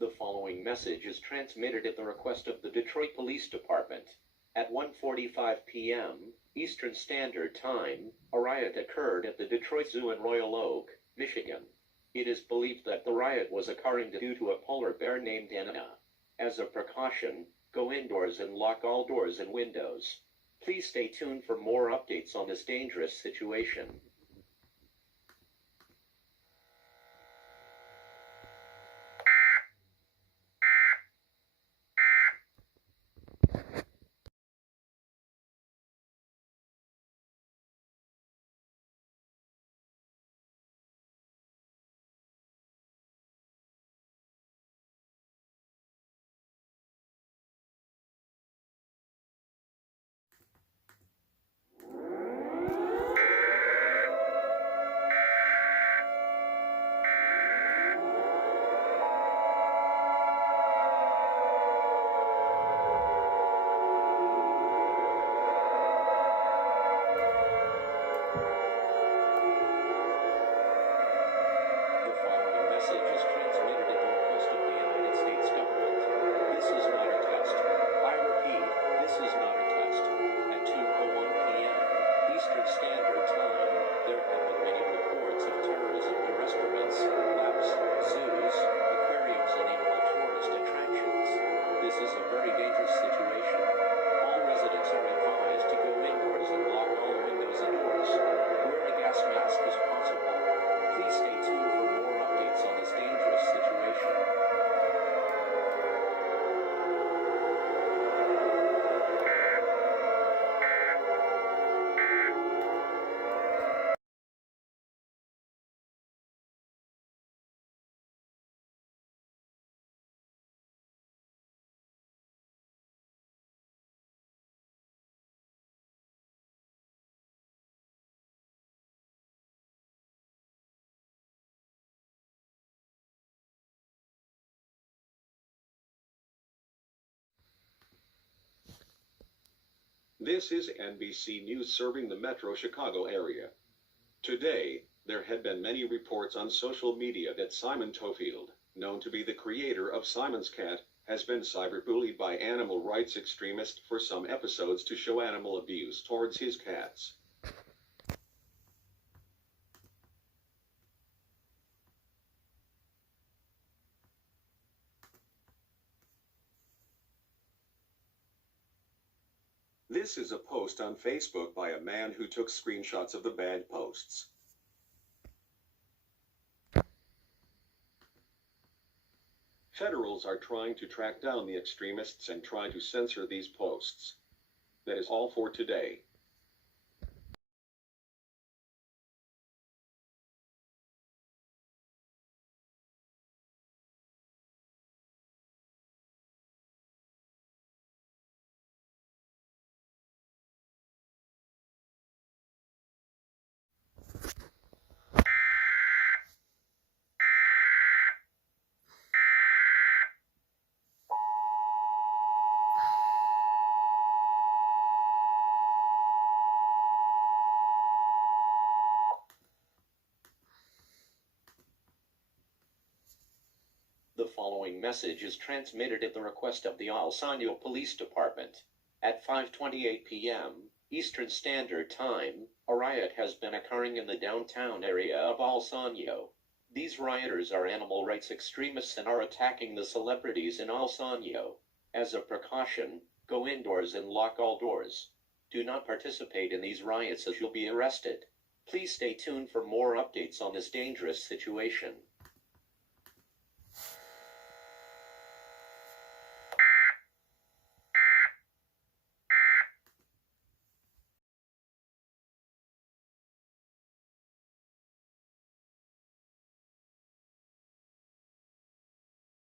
The following message is transmitted at the request of the Detroit Police Department. At 1:45 p.m. Eastern Standard Time, a riot occurred at the Detroit Zoo in Royal Oak, Michigan. It is believed that the riot was occurring due to a polar bear named Anna. As a precaution, go indoors and lock all doors and windows. Please stay tuned for more updates on this dangerous situation. This is NBC News serving the Metro Chicago area. Today, there had been many reports on social media that Simon Tofield, known to be the creator of Simon's Cat, has been cyberbullied by animal rights extremists for some episodes to show animal abuse towards his cats. This is a post on Facebook by a man who took screenshots of the bad posts. Federals are trying to track down the extremists and try to censor these posts. That is all for today. The following message is transmitted at the request of the Alsano Police Department. At 5:28 p.m. Eastern Standard Time, a riot has been occurring in the downtown area of Alsano. These rioters are animal rights extremists and are attacking the celebrities in Alsano. As a precaution, go indoors and lock all doors. Do not participate in these riots as you'll be arrested. Please stay tuned for more updates on this dangerous situation.